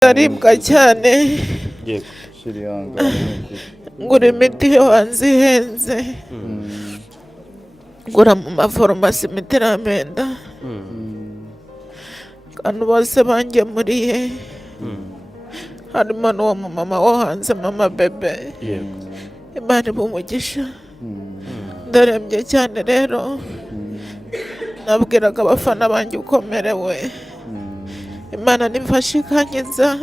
ndaribwa cyane yego shiri yanga ngura imiti yo hanze ihenze ngura mu mafarumasi imiti iramenda abantu bose bangemuriye harimo n'uwo mumama wo hanze mama bebe yego Imana iba umugisha ndarembye cyane rero nabwiraga abafana banjye uko merewe Imana nimfashe ikankiza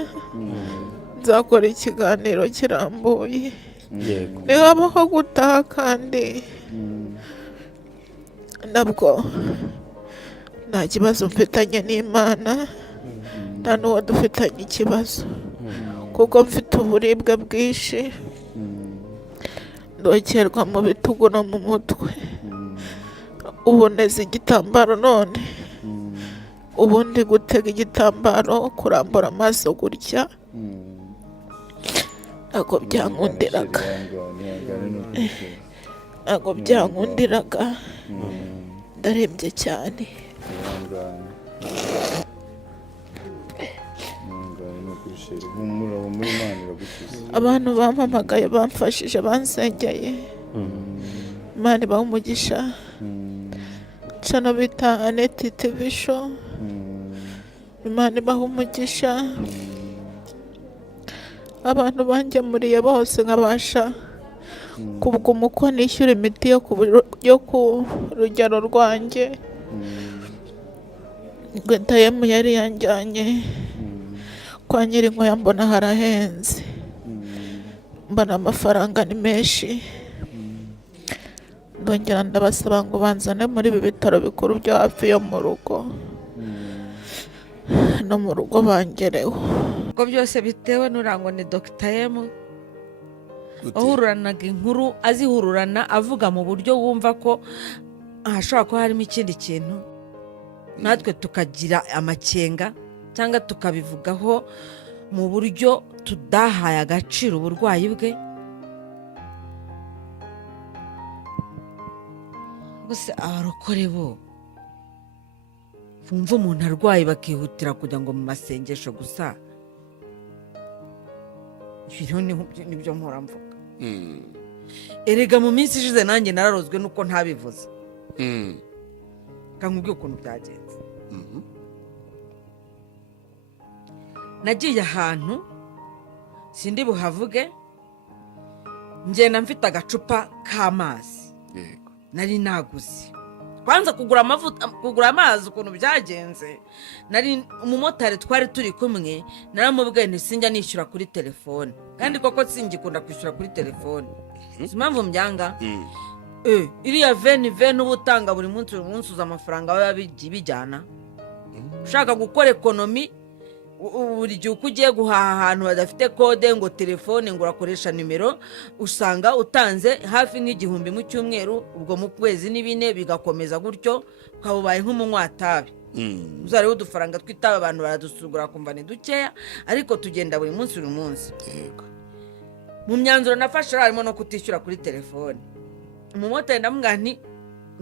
nzakora ikiganiro kirambuye yego ntihabaho gutaha kandi nabwo nta kibazo mfitanye n'Imana nta n'uwo dufitanye ikibazo kuko mfite uburibwe bwinshi ndokerwa mu bitugu no mu mutwe ubu neza igitambaro none ubundi gutega igitambaro kurambura amaso gutya ntabwo byankundiraga ntabwo byankundiraga ndarembye cyane abantu bampamagaye bamfashije bansengeye Imana ibaha umugisha cano bita Aneti TV show Imana ibaha umugisha abantu bangemuriye bose nkabasha kubwo umuko nishyura imiti yo ku rugero rwanjye Gwetayemu yari yanjyanye kwa Nyirinkwaya mbona harahenze mbona amafaranga ni menshi ndongera ndabasaba ngo banzane muri ibi bitaro bikuru byo hafi yo mu rugo no mu rugo bangereho ubwo byose bitewe n'urango ni Dr. M ahururanaga inkuru azihururana avuga mu buryo wumva ko hashobora kuba harimo ikindi kintu natwe tukagira amakenga cyangwa tukabivugaho mu buryo tudahaye agaciro uburwayi bwe gusa abarokore bo bumva umuntu arwaye bakihutira kujya ngo mu masengesho gusa ibyo nibyo mpora mvuga erega mu minsi ishize nanjye nararozwe nuko ntabivuze kankubwiye ukuntu byagenze nagiye ahantu sindi buhavuge ngenda mfite agacupa k'amazi nari naguze kwanza kugura amazi ukuntu byagenze nari umumotari twari turi kumwe naramubwiye nti sinjya nishyura kuri telefone kandi koko singikunda kwishyura kuri telefone si impamvu mbyanga iriya veni uba utanga buri munsi uza amafaranga baba bijyana ushaka gukora ekonomi buri gihe uko ugiye guhaha ahantu badafite kode ngo telefone ngo urakoresha nimero usanga utanze hafi nk'igihumbi mu cyumweru ubwo mu kwezi n'ibine bigakomeza gutyo ukaba ubaye nk'umunywatabi uzariho udufaranga tw'itabi abantu baradusugura kumva ni dukeya ariko tugenda buri munsi mu myanzuro nafashe harimo no kutishyura kuri telefone umumotari ndamubwira nti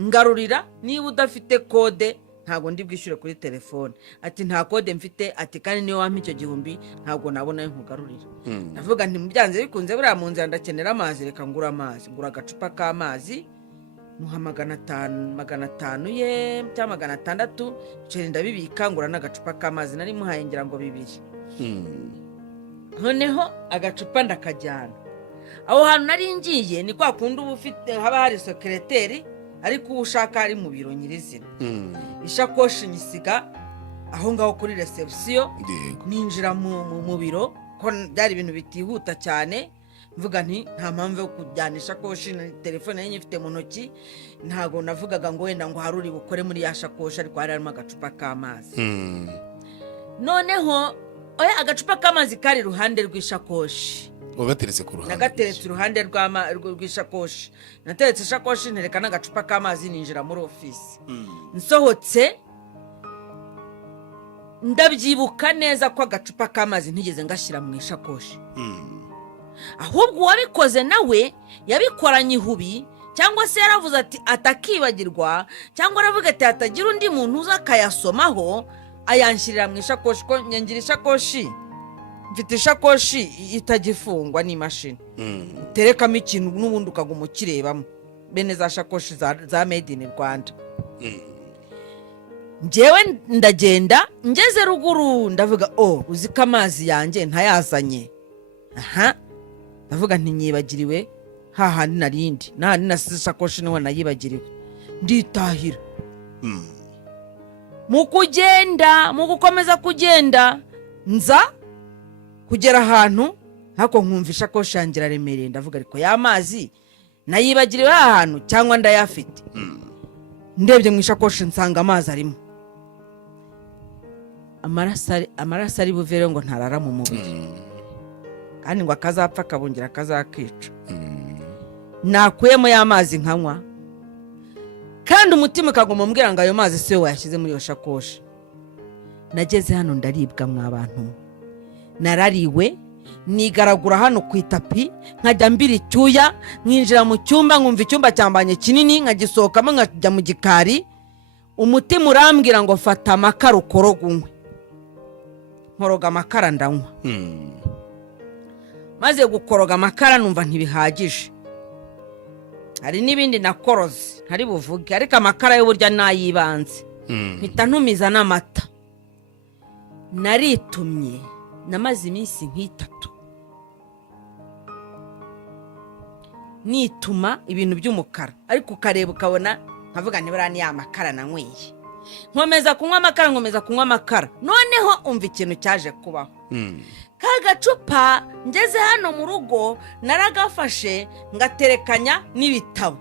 ngarurira niba udafite kode ntabwo ndi bwishyure kuri telefone ati nta kode mfite ati kandi niyo wampa icyo gihumbi ntabwo nabona ayo nkugarurira ndavuga nti mubyanze bikunze buriya mu nzira ndakenera amazi reka ngura amazi ngura agacupa k'amazi muha 500 ye cyangwa 600 nceri ndabibika ngura n'agacupa k'amazi nari muhaye ngira ngo 2 noneho agacupa ndakajyana aho hantu nari ngiye ni kwa kundi uba ufite haba hari sekreteri ariko uwo ushaka ari mu biro nyirizina ishakoshi nyisiga aho ngaho kuri reception ninjira mu biro ko byari ibintu bitihuta cyane mvuga nti nta mpamvu yo kujyana ishakoshi na telefone yanjye ifite mu ntoki ntago navugaga ngo wenda ngo haruri bukore muri ya shakoshi ariko hari harimo agacupa k'amazi noneho oya agacupa k'amazi kari iruhande rw'ishakoshi ugateretse ku ruhande nagateretse iruhande rw'ishakoshi nateretse ishakoshi ntereka n'agacupa k'amazi ninjira muri ofisi nsohotse ndabyibuka neza ko agacupa k'amazi ntigeze ngashyira mu ishakoshi ahubwo uwabikoze nawe yabikoranye ihubi cyangwa se yaravuze ati atakibagirwa cyangwa aravuga ati hatagira undi muntu uza akayasomaho ayanshyirira mu ishakoshi ko nyangira ishakoshi mfite ishakoshi itagifungwa n'imashini uterekamo ikintu n'ubundi ukaguma ukirebamo bene za shakoshi za made in Rwanda. Njyewe ndagenda ngeze ruguru ndavuga uzi ko amazi yanjye ntayazanye. Ndavuga ntinyibagiriwe hahandi narindi nahandi nasize ishakoshi niho nayibagiriwe nditahira. Mu gukomeza kugenda nza kugera ahantu hako nkumva ishakoshi yanjye iraremereye ndavuga ariko ya mazi nayibagiriwe ahantu cyangwa ndayafite. Ndebye mu ishakoshi nsanga amazi arimo. Amaraso ari buvere ngo ntarara mu mubiri kandi ngo akazapfa kabungira kazakica. Nakuyemo ya mazi nkanywa kandi umutima ukaguma umbwira ngo ayo mazi siyo wayashyize muri iyo shakoshi. Nageze hano ndaribwa mw'abantu, narariwe nigaragura hano ku itapi nkajya mbira icyuya nkinjira mu cyumba nkumva icyumba cyambanye kinini nkagisohokamo nkajya mu gikari. Umutima urambwira ngo fata amakara ukoroga unywe. Nkoroga amakara ndanywa. Maze gukoroga amakara numva ntibihagije, hari n'ibindi nakoroze ntari buvuge ariko amakara yo burya nayibanze. Mpita ntumiza n'amata. Naritumye namaze iminsi nk'itatu nituma ibintu by'umukara ariko ukareba ukabona nkavuga nibura ni ya makara nanyweye. Nkomeza kunywa amakara noneho umva ikintu cyaje kubaho. Ka gacupa ngeze hano mu rugo naragafashe ngaterekanya n'ibitabo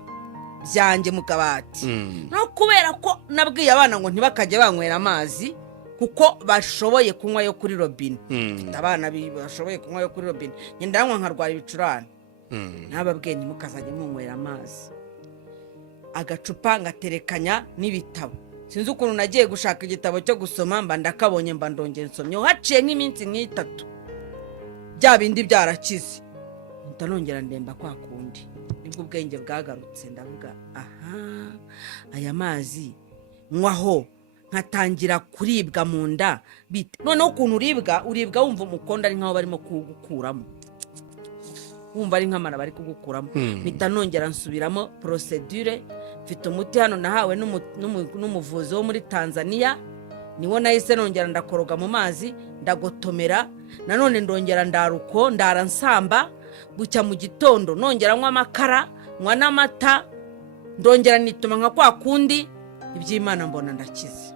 byanjye mu kabati. No kubera ko nabwiye abana ngo ntibakajye banywera amazi kuko bashoboye kunywa yo kuri robine. Abana bashoboye kunywa yo kuri robine ngenda nywa nkarwara ibicurane. Nababwiye ntimukazajye munywera amazi. Agacupa ngaterekanya n'ibitabo. Sinzi ukuntu nagiye gushaka igitabo cyo gusoma mba ndakabonye mba ndongera nsomye. Haciye nk'iminsi nk'itatu bya bindi byarakize ntanongera ndemba kwa kundi. Nibwo ubwenge bwagarutse ndavuga aya mazi nywaho nkatangira kuribwa mu nda. Noneho ukuntu uribwa wumva umukondo ari nkaho barimo kugukuramo, wumva ari nk'amara bari kugukuramo. Mpita nongera nsubiramo procedure. Mfite umuti hano nahawe n'umuvuzi wo muri Tanzania, niwo nahise nongera ndakoroga mu mazi ndagotomera. Nanone ndongera ndaruko ndara nsamba bucya mu gitondo nongera nywa amakara nywa n'amata ndongera nituma nka kwa kundi. Iby'Imana mbona ndakize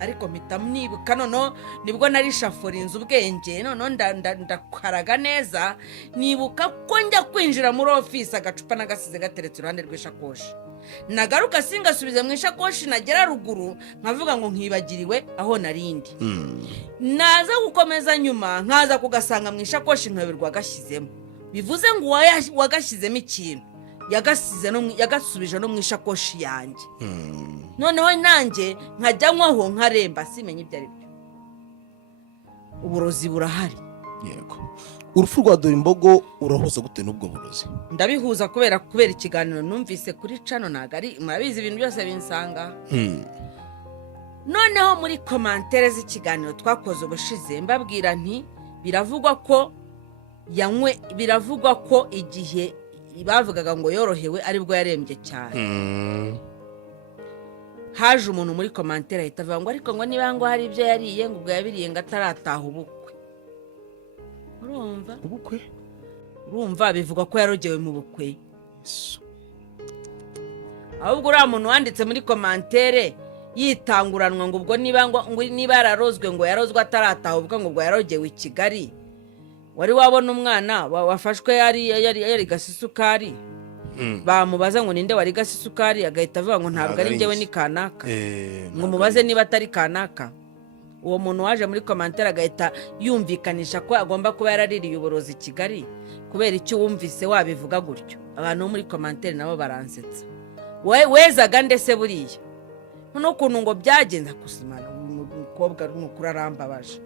ariko mpita mnibuka noneho nibwo nari shaforinze ubwenge. Noneho ndakaraga neza nibuka ko njya kwinjira muri office agacupa nagasize gateretse iruhande rw'ishakoshi. Nagaruka singasubize mu ishakoshi nagera ruguru nkavuga ngo nkibagiriwe aho narindi. Naza gukomeza nyuma nkaza kugasanga mu ishakoshi nkabirwa gashyizemo. Bivuze ngo wagashyizemo ikintu yagasubije no mu ishakoshi yanjye. Noneho nanjye nkajya nywaho nkaremba simenye ibyo ari byo. Uburozi burahari. Yego. Urupfu rwa Dorimbogo urahuza gute n'ubwo burozi? Ndabihuza kubera ikiganiro numvise kuri cano nagari murabizi ibintu byose binsanga. Noneho muri commentaire z'ikiganiro twakoze ubushize mbabwira nti biravugwa ko igihe bavugaga ngo yorohewe aribwo yarembye cyane. Haje umuntu muri commentaire ahita avuga ngo ariko ngo niba ngo hari ibyo yariye ngo ubwo yabiriye ngo atarataha ubukwe. Urumva? Ubukwe? Urumva bivuga ko yarogewe mu bukwe. Ahubwo uriya muntu wanditse muri commentaire yitanguranwa ngo ubwo niba yararozwe ngo yarozwe atarataha ubukwe ngo ubwo yarogewe i Kigali. Wari wabona umwana wafashwe yari gasisukari. Bamubaza ngo ninde wari gasisukari agahita avuga ngo ntabwo ari njyewe ni kanaka. Ngo mubaze niba atari kanaka. Uwo muntu waje muri commentaire agahita yumvikanisha ko agomba kuba yaraririye uburozi i Kigali kubera icyo wumvise wabivuga gutyo. Abantu muri commentaire nabo baransetsa. Wezaga ndese buriya. None kuntu ngo byagenza kusimana umukobwa n'umukuru arambabaje.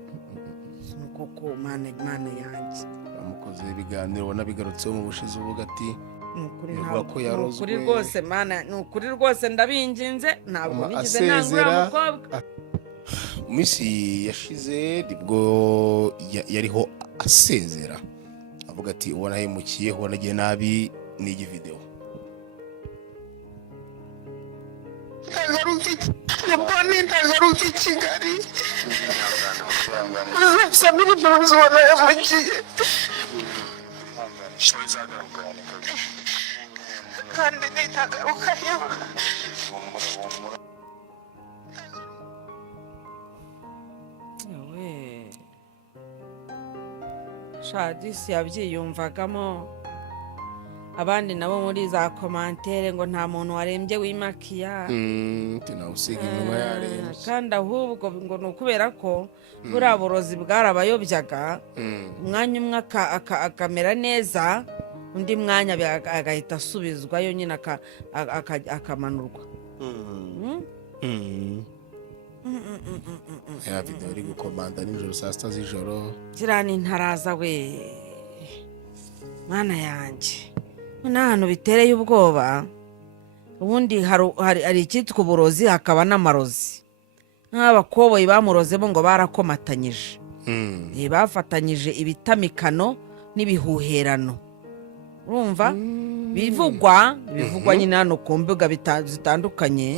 Koko mana yanjye. Bamukoze ibiganiro wanabigarutseho mu bushize uvuga ati nukuri rwose mana nukuri rwose ndabinginze ntabwo nigize ntangura umukobwa. mu minsi yashize nibwo yariho asezera avuga ati uwo nahemukiye uwo nagiye nabi ni iyi video. Ntagaruka i Kigali uzasabira imbabazi uwo nahemukiye kandi nitagaruka yewe Shadisi yabyiyumvagamo, abandi nabo muri za komantere ngo nta muntu warembye wimakiya, tunawusiga inuma yarenze kandi ahubwo ngo ni ukubera ko buriya burozi bwarabayobyaga, umwanya umwe akamera neza, undi mwanya agahita asubizwayo nyine akamanurwa. ya video iri gukomanda nijoro saa sita z'ijoro. ziriya ni intaraza we mwana yanjye, n'ahantu bitereye ubwoba. ubundi hari icyitwa uburozi hakaba n'amarozi. nk'abakoboyi bamurozemo ngo barakomatanyije, bafatanyije ibitamikano n'ibihuherano. urumva bivugwa nyine hano ku mbuga zitandukanye,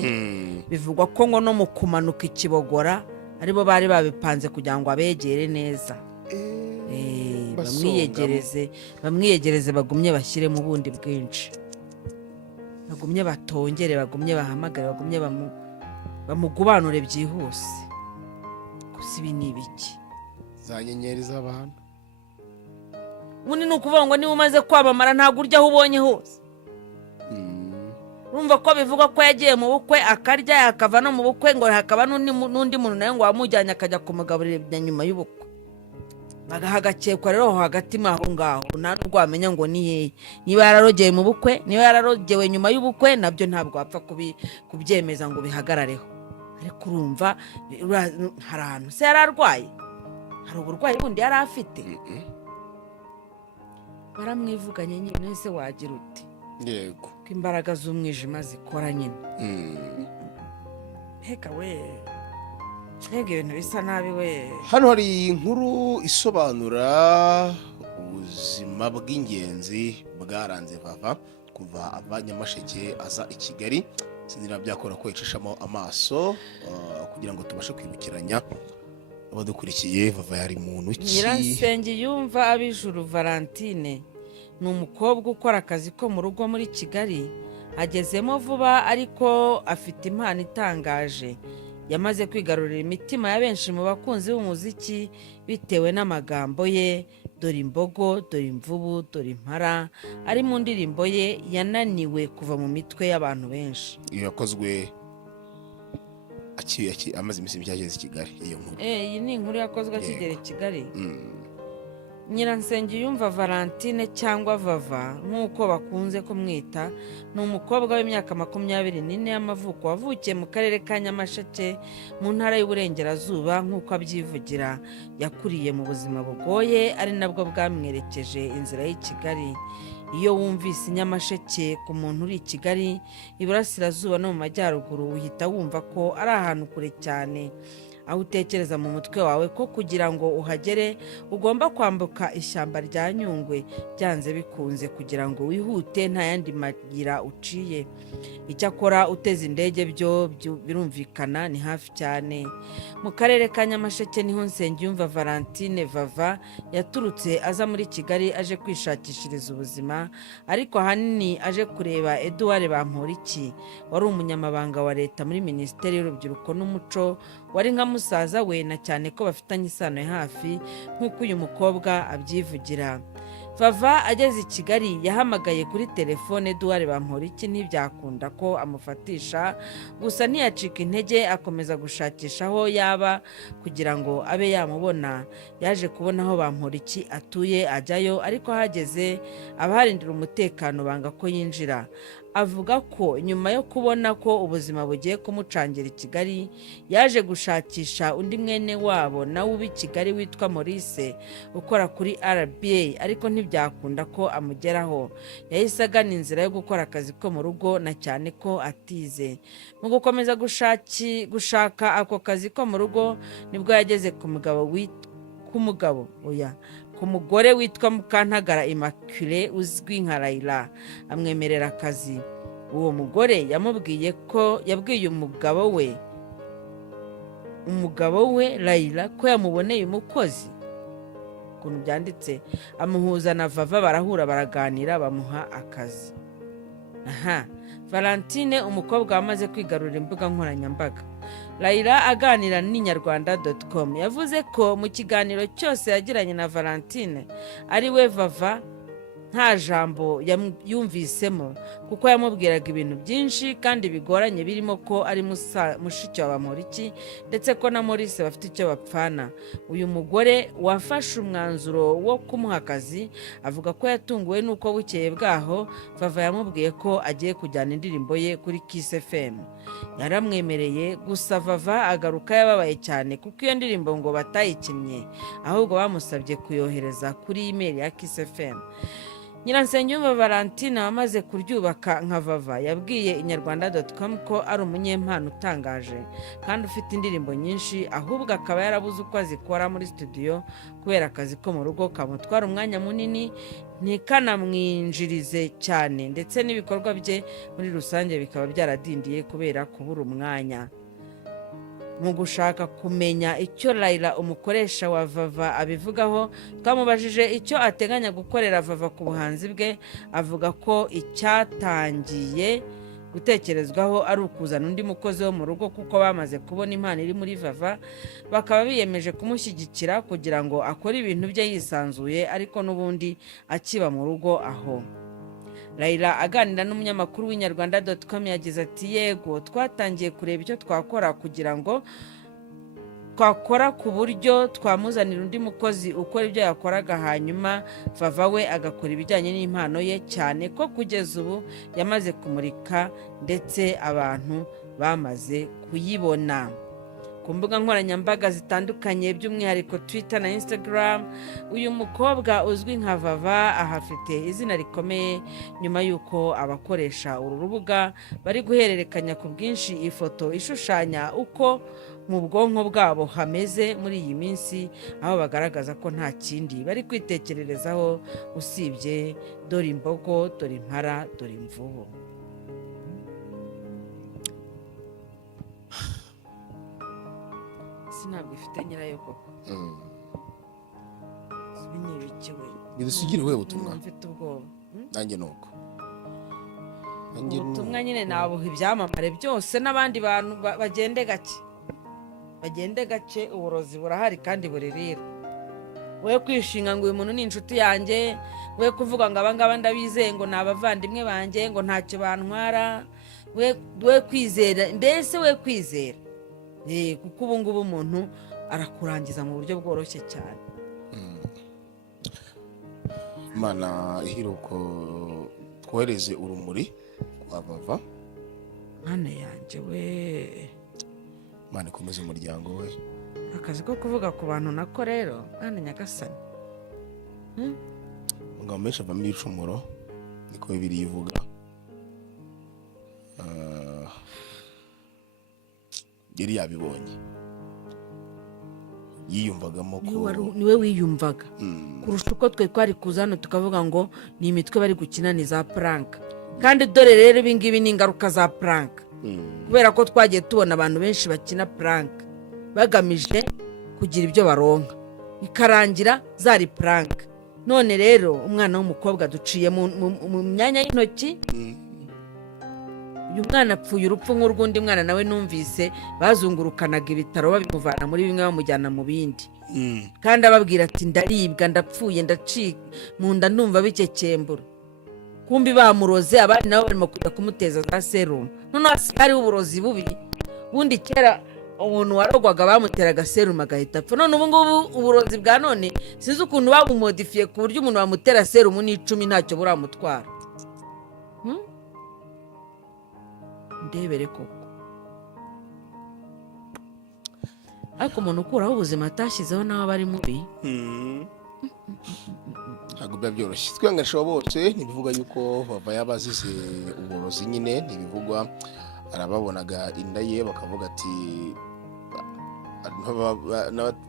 bivugwa ko ngo no mu kumanuka ikibogora aribo bari babipanze kugira ngo abegere neza, bamwiyegereze bagumye bashyire mu bundi bwinshi, bagumye batongere, bagumye bahamagare, bagumye bamugubanure byihuse. gusa ibi ni ibiki? za nyenyeri z'abantu. ubundi ni ukuvuga ngo niba umaze kwamamara ntabwo urya aho ubonye hose. urumva ko bivuga ko yagiye mu bukwe akarya, akava no mu bukwe ngo hakaba n'undi muntu nawe ngo wamujyanye akajya kumugaburira nyuma y'ubukwe. hagakekwa rero hagati aho ngaho, nta nubwo wamenya ngo ni hehe. niba yararogeye mu bukwe, niba yararogewe nyuma y'ubukwe, nabyo ntabwo wapfa kubyemeza ngo bihagarareho. ariko urumva hari ahantu se yari arwaye, hari uburwayi bundi yari afite. baramwivuganye nyine, wese wagira uti yego ko imbaraga z'umwijima zikora nyine. Heka we, hega ibintu bisa nabi we. hano hari inkuru isobanura ubuzima bw'ingenzi bwaranze Vava kuva ava Nyamasheke aza i Kigali. sinzi byakora ko yicishamo amaso kugira ngo tubashe kwibukiranya abadukurikiye. Vava yari muntu ki? Nyirasengiyumva Abijuru Valentine ni umukobwa ukora akazi ko mu rugo muri Kigali. agezemo vuba ariko afite impano itangaje. yamaze kwigarurira imitima ya benshi mu bakunzi b'umuziki bitewe n'amagambo ye. dore imbogo, dore imvubu, dore impara ari mu ndirimbo ye yananiwe kuva mu mitwe y'abantu benshi. iyo yakozwe amaze iminsi mike ageze i Kigali. iyo nkuru iyi ni inkuru yakozwe akigera i Kigali. Nyiransengiyumva Valentine cyangwa Vava nk'uko bakunze kumwita, ni umukobwa w'imyaka 24 y'amavuko wavukiye mu karere ka Nyamasheke mu ntara y'Uburengerazuba. nk'uko abyivugira, yakuriye mu buzima bugoye, ari nabwo bwamwerekeje inzira y'i Kigali. iyo wumvise Nyamasheke ku muntu uri i Kigali, Iburasirazuba no mu Majyaruguru, uhita wumva ko ari ahantu kure cyane, aho utekereza mu mutwe wawe ko kugira ngo uhagere ugomba kwambuka ishyamba rya Nyungwe byanze bikunze kugira ngo wihute nta yandi mayira uciye. icyakora uteze indege byo birumvikana ni hafi cyane. mu karere ka Nyamasheke niho Nsengiyumva Valentine Vava yaturutse aza muri Kigali aje kwishakishiriza ubuzima, ariko ahanini aje kureba Edouard Bamporiki wari umunyamabanga wa leta muri Minisiteri y'Urubyiruko n'Umuco, wari nka musaza we, na cyane ko bafitanye isano hafi nk'uko uyu mukobwa abyivugira. Vava ageze i Kigali yahamagaye kuri telefone Edouard Bamporiki, ntibyakunda ko amufatisha, gusa ntiyacika intege, akomeza gushakisha aho yaba kugira ngo abe yamubona. yaje kubona aho Bamporiki atuye ajyayo, ariko ahageze abaharindira umutekano banga ko yinjira. avuga ko nyuma yo kubona ko ubuzima bugiye kumucangira i Kigali yaje gushakisha undi mwene wabo nawe uba i Kigali witwa Maurice ukora kuri RBA ariko ntibyakunda ko amugeraho. Yahise agana inzira yo gukora akazi ko mu rugo na cyane ko atize. Mu gukomeza gushaka ako kazi ko mu rugo nibwo yageze ku mugore witwa Mukantagara Immaculée uzwi nka Raila amwemerera akazi. Uwo mugore yabwiye umugabo we Raila ko yamuboneye umukozi, ukuntu byanditse, amuhuza na Vava, barahura baraganira bamuha akazi. Valentine umukobwa wamaze kwigarurira imbuga nkoranyambaga. Raila aganira n'inyarwanda.com yavuze ko mu kiganiro cyose yagiranye na Valentine ari we Vava nta jambo yumvisemo kuko yamubwiraga ibintu byinshi kandi bigoranye birimo ko ari mushiki wa Bamporiki ndetse ko na Maurice bafite icyo bapfana. Uyu mugore wafashe umwanzuro wo kumuha akazi avuga ko yatunguwe n'uko bukeye bwaho Vava yamubwiye ko agiye kujyana indirimbo ye kuri Kiss FM. Yaramwemereye, gusa Vava agaruka yababaye cyane kuko iyo ndirimbo ngo batayikinnye ahubwo bamusabye kuyohereza kuri email ya Kiss FM. Nyiransengiyumva Valentine wamaze kuryubaka nka Vava yabwiye inyarwanda.com ko ari umunyempano utangaje kandi ufite indirimbo nyinshi, ahubwo akaba yarabuze uko azikora muri studio kubera akazi ko mu rugo kamutwara umwanya munini ntikanamwinjirize cyane ndetse n'ibikorwa bye muri rusange bikaba byaradindiye kubera kubura umwanya. Mu gushaka kumenya icyo Raila umukoresha wa Vava abivugaho, twamubajije icyo ateganya gukorera Vava ku buhanzi bwe. Avuga ko icyatangiye gutekerezwaho ari ukuzana undi mukozi wo mu rugo kuko bamaze kubona impano iri muri Vava, bakaba biyemeje kumushyigikira kugira ngo akore ibintu bye yisanzuye ariko n'ubundi akiba mu rugo aho. Raila aganira n'umunyamakuru w'inyarwanda.com yagize ati yego twatangiye kureba icyo twakora kugira ngo twakora ku buryo twamuzanira undi mukozi ukora ibyo yakoraga hanyuma Vava we agakora ibijyanye n'impano ye, cyane ko kugeza ubu yamaze kumurika ndetse abantu bamaze kuyibona ku mbuga nkoranyambaga zitandukanye by'umwihariko Twitter na Instagram. Uyu mukobwa uzwi nka Vava ahafite izina rikomeye nyuma y'uko abakoresha uru rubuga bari guhererekanya ku bwinshi ifoto ishushanya uko mu bwonko bwabo hameze muri iyi minsi, aho bagaragaza ko nta kindi bari kwitekererezaho usibye dore imbogo, dore impara, dore imvubu. Ntabwo ifite nyirayo koko. Ibi ni ibikiwe. Bidusigire we butumwa. Mfite ubwoba. Nanjye nuko. Ubutumwa nyine nabuha ibyamamare byose n'abandi bantu bagende gake, uburozi burahari kandi buririra. We kwishinga ngo uyu muntu ni inshuti yanjye, we kuvuga ngo abangaba ndabizeye ngo ni abavandimwe banjye ngo ntacyo bantwara, we kwizera, mbese we kwizera. Kuko ubu ngubu umuntu arakurangiza mu buryo bworoshye cyane. Imana ihiruko twohereze urumuri kwa Vava. Mana yanjye we, Imana ikomeze umuryango we. akazi ko kuvuga ku bantu nako rero Mana nyagasani. Ngo menshi avamo ibicumuro niko Bibiliya ivuga. Yari yabibonye, yiyumvagamo ko niwe wiyumvaga kurusha uko twe twari kuza hano tukavuga ngo ni imitwe bari gukina ni za prank. Kandi dore rero ibingibi ni ingaruka za prank, kubera ko twagiye tubona abantu benshi bakina prank bagamije kugira ibyo baronka bikarangira zari prank. None rero umwana w'umukobwa duciye mu myanya y'intoki. Uyu mwana apfuye urupfu nk'urw'undi mwana nawe numvise bazungurukanaga ibitaro babimuvana muri bimwe bamujyana mu bindi, kandi ababwira ati ndaribwa, ndapfuye, ndacika mu nda, ndumva bikekembura. Kumbi bamuroze, abandi nabo barimo kujya kumuteza za serumu. Noneho hasigaye uburozi bubi. Bundi kera umuntu warogwaga bamuteraga serumu agahita apfa. None ubu ngubu uburozi bwa none sinzi ukuntu babumodifiye ku buryo umuntu bamutera serumu n'icumi ntacyo buramutwara. ndebere koko ariko umuntu ukuraho ubuzima atashyizeho nawe aba ari mubi. ntabwo biba byoroshye twihanganisha bose ntibivuga yuko bava yabazize uburozi nyine ntibivugwa arababonaga inda ye bakavuga ati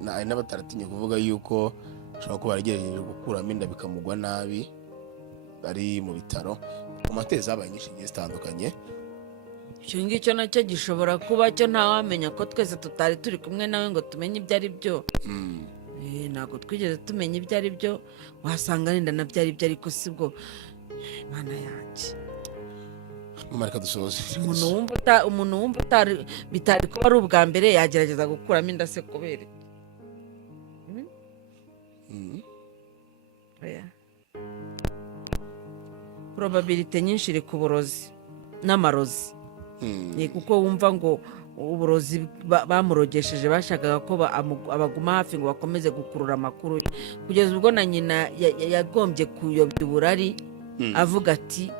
hari n'abataratinye kuvuga yuko ashobora kuba yaragerageje gukuramo inda bikamugwa nabi ari mu bitaro amatezi zabaye nyinshi zigiye zitandukanye. icyo ngicyo nacyo gishobora kuba cyo ntawamenya ko twese tutari turi kumwe nawe ngo tumenye ibyo ari byo. Ntabwo twigeze tumenya ibyo ari byo wasanga wenda nabyo ari byo ariko sibwo Mana yanjye reka dusoze. umuntu wumva bitari kuba ari ubwa mbere yagerageza gukuramo inda se kubera probabilite nyinshi iri ku burozi n'amarozi. ni kuko wumva ngo uburozi bamurogesheje bashakaga ko abaguma hafi ngo bakomeze gukurura amakuru kugeza ubwo na nyina yagombye kuyobya uburari avuga ati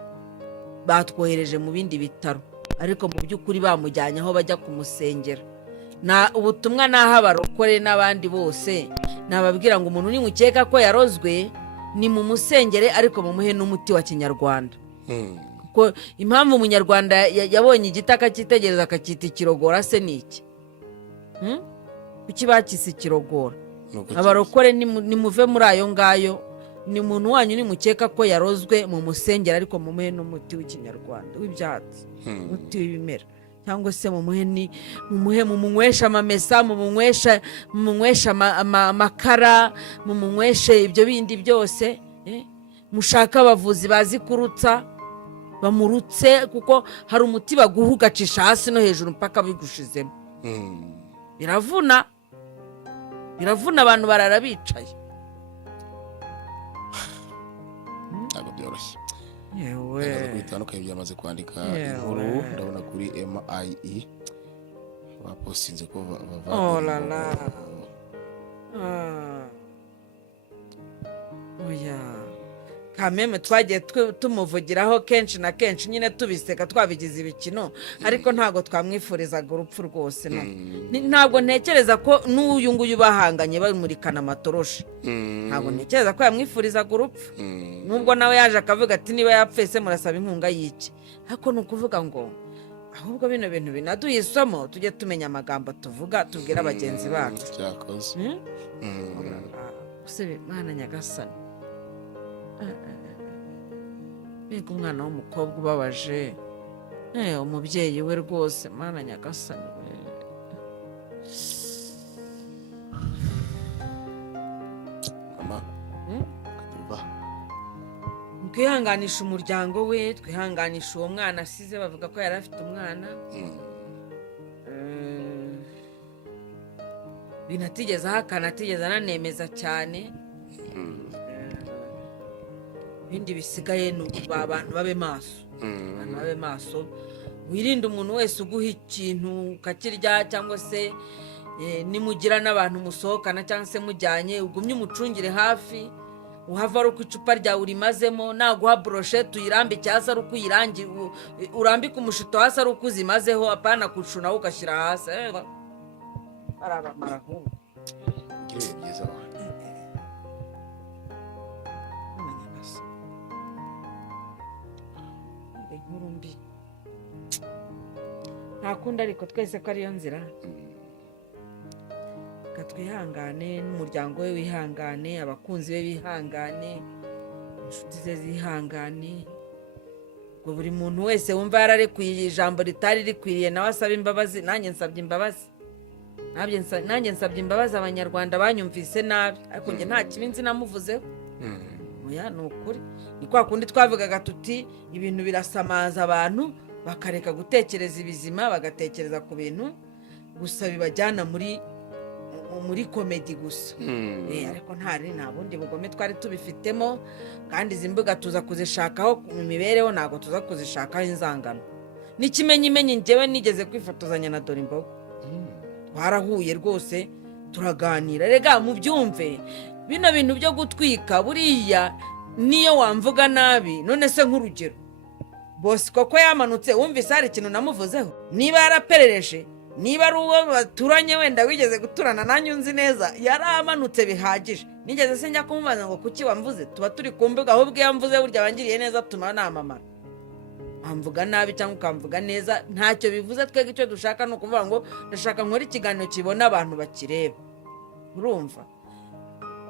batwohereje mu bindi bitaro ariko mu by'ukuri bamujyanye aho bajya kumusengera. Ubutumwa naho abarokore n'abandi bose nababwira ngo umuntu nimukeka ko yarozwe ni mu musengere ariko mumuhe n'umuti wa kinyarwanda. Ko impamvu umunyarwanda yabonye igiti akacyitegereza akacyita ikirogora se ni iki? Kuki bakise ikirogora? Abarokore nimuve muri ayo ngayo, ni umuntu wanyu nimukeka ko yarozwe mu musengera ariko mumuhe n'umuti w'ikinyarwanda w'ibyatsi, umuti w'ibimera, cyangwa se mumunywesha amamesa, mumunywesha amakara, mumunyweshe ibyo bindi byose. Mushaka abavuzi bazi kurutsa bamurutse, kuko hari umuti baguha ugacisha hasi no hejuru mpaka bigushizemo. Biravuna abantu barara bicaye. ntabwo byoroshye. yewe bitandukanye byamaze kwandika inkuru ndabona kuri MIE bapostinze ko oh la la oya kameme twagiye tumuvugiraho kenshi na kenshi nyine tubiseka twabigize ibikino ariko ntabwo twamwifurizaga urupfu rwose. Ntabwo ntekereza ko n'uyu nguyu bahanganye bamurikana amatoroshi, ntabwo ntekereza ko yamwifurizaga urupfu, nubwo nawe yaje akavuga ati niba yapfese murasaba inkunga y'iki. Ariko ni ukuvuga ngo ahubwo bino bintu binaduye isomo tujye tumenya amagambo tuvuga tubwira bagenzi bacu. Mana nyagasani, mbega umwana w'umukobwa ubabaje, umubyeyi we rwose, Mana nyagasani. twihanganisha umuryango we, twihanganisha uwo mwana asize, bavuga ko yari afite umwana binatigeze ahakana, atigeze ananemeza cyane. ibindi bisigaye ni abantu babe maso, wirinde umuntu wese uguha ikintu ukakirya, cyangwa se nimugira n'abantu musohokana cyangwa se mujyanye ugumye umucungire hafi, uhava ari uko icupa ryawe urimazemo, naguha broshete uyirambike hasi ari uko uyirangi, urambike umushito hasi ari uko uzimazeho, apana kucunaho ugashyira hasi. Arabamara ahubwo byiza. inkuru mbi ntakunda, ariko twese ko ariyo nzira. Twihangane, n'umuryango we wihangane, abakunzi be bihangane, inshuti ze zihangane, ngo buri muntu wese wumva yararekuye ijambo ritari rikwiriye nawe asaba imbabazi. Nanjye nsabye imbabazi abanyarwanda banyumvise nabi, ariko njye nta kibi nzi namuvuzeho. Oya, ni ukuri, ni kwa kundi twavugaga tuti ibintu birasamaza abantu bakareka gutekereza ibizima, bagatekereza ku bintu gusa bibajyana muri komedi gusa. Ariko nta bundi bugome twari tubifitemo, kandi izi mbuga tuza kuzishakaho mu mibereho, ntabwo tuza kuzishakaho inzangano. N'ikimenyimenyi njyewe nigeze kwifotozanya na Dorimbogo, twarahuye rwose turaganira. Rega mubyumve, bino bintu byo gutwika buriya niyo wamvuga nabi, none se nk'urugero Bosco ko yamanutse wumvise hari ikintu namuvuzeho? Niba yaraperereje, niba ari uwo baturanye wenda wigeze guturana nanjye unzi neza, yaramanutse bihagije. Nigeze se njya kumubaza ngo kuki wamvuze? Tuba turi ku mbuga, ahubwo iyo mvuze burya wangiriye neza tuma namamara. Amvuga nabi cyangwa ukamvuga neza ntacyo bivuze. Twebwe icyo dushaka ni ukuvuga ngo ndashaka nkora ikiganiro kibona abantu bakireba. Urumva?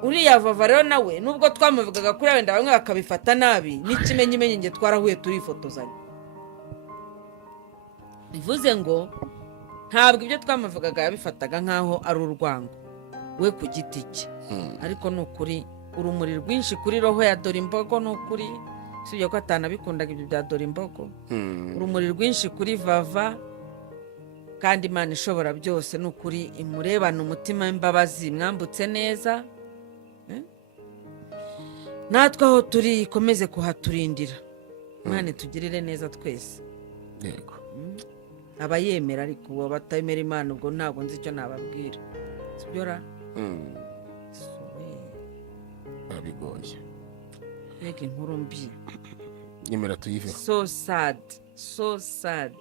Uriya Vava rero nawe nubwo twamuvugaga kuri wenda bamwe bakabifata nabi, n'ikimenyimenyi nge twarahuye turifotozanya. Bivuze ngo ntabwo ibyo twamuvugaga yabifataga nkaho ari urwango we ku giti cye, ariko ni ukuri urumuri rwinshi kuri roho ya Dorimbogo. Ni ukuri sibyo ko atanabikundaga ibyo bya Dorimbogo. Urumuri rwinshi kuri Vava, kandi Imana ishobora byose ni ukuri imurebana umutima w'imbabazi, mwambutse neza. Natwe aho turi ikomeze kuhaturindira. Imana itugirire neza twese. Yego. Abayemera ariko uwo batemera Imana ubwo ntabwo nzi icyo nababwira. Sibyo ra? Bigoye. Mbega inkuru mbi. Nyemera tuyiveho. So sad. So sad.